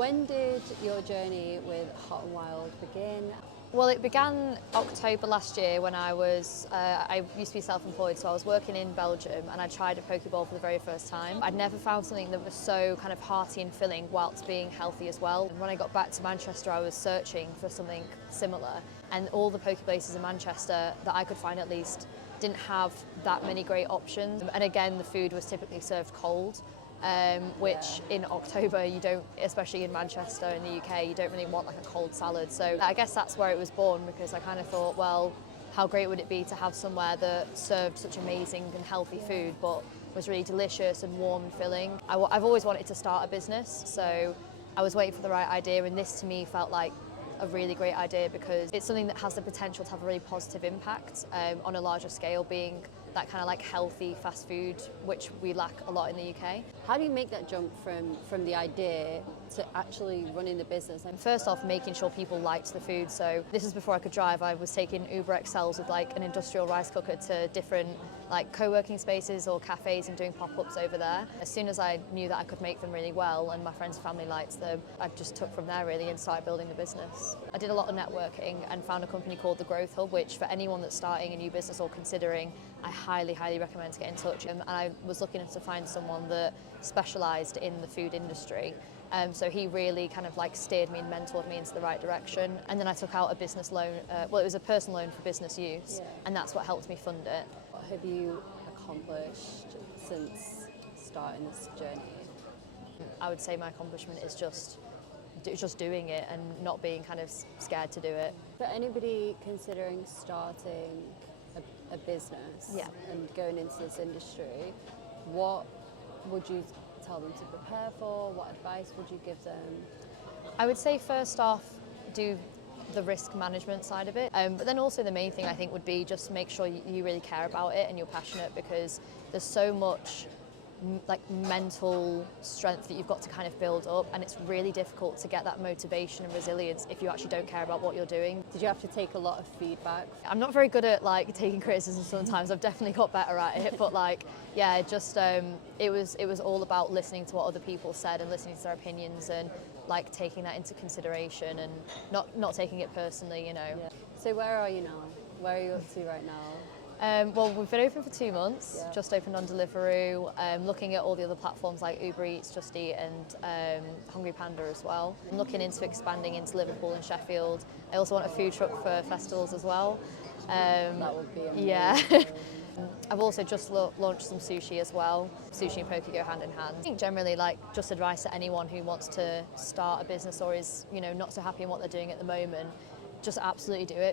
When did your journey with Hot and Wild begin? Well, it began October last year when I used to be self-employed, so I was working in Belgium and I tried a poke bowl for the very first time. I'd never found something that was so kind of hearty and filling whilst being healthy as well. And when I got back to Manchester, I was searching for something similar, and all the poke places in Manchester that I could find at least didn't have that many great options. And again, the food was typically served cold. Which in October you don't, especially in Manchester in the UK, you don't really want like a cold salad. So I guess that's where it was born, because I kind of thought, well, how great would it be to have somewhere that served such amazing and healthy food but was really delicious and warm and filling. I've always wanted to start a business, so I was waiting for the right idea, and this to me felt like a really great idea because it's something that has the potential to have a really positive impact on a larger scale, being that kind of like healthy fast food, which we lack a lot in the UK. How do you make that jump from the idea to actually running the business? First off, making sure people liked the food. So this is before I could drive. I was taking Uber XLs with like an industrial rice cooker to different like co-working spaces or cafes and doing pop-ups over there. As soon as I knew that I could make them really well and my friends and family liked them, I just took from there really and started building the business. I did a lot of networking and found a company called the Growth Hub, which for anyone that's starting a new business or considering, I highly recommend to get in touch. And I was looking to find someone that specialised in the food industry. So he really kind of like steered me and mentored me into the right direction. And then I took out a business loan, well, it was a personal loan for business use, and that's what helped me fund it. What have you accomplished since starting this journey? I would say my accomplishment is just doing it and not being kind of scared to do it. For anybody considering starting a business and going into this industry, what would you tell them to prepare for? What advice would you give them? I would say first off, do the risk management side of it, but then also the main thing I think would be just make sure you really care about it and you're passionate, because there's so much like mental strength that you've got to kind of build up, and it's really difficult to get that motivation and resilience if you actually don't care about what you're doing. Did you have to take a lot of feedback? I'm not very good at like taking criticism sometimes. I've definitely got better at it, but like yeah, just it was all about listening to what other people said and listening to their opinions and like taking that into consideration and not taking it personally, you know. Yeah. So where are you now? Where are you up to right now? Well, we've been open for 2 months, just opened on Deliveroo, looking at all the other platforms like Uber Eats, Just Eat and Hungry Panda as well. I'm looking into expanding into Liverpool and Sheffield. I also want a food truck for festivals as well. That would be amazing. Yeah. I've also just launched some sushi as well. Sushi and poke go hand in hand. I think generally like just advice to anyone who wants to start a business or is, you know, not so happy in what they're doing at the moment, just absolutely do it.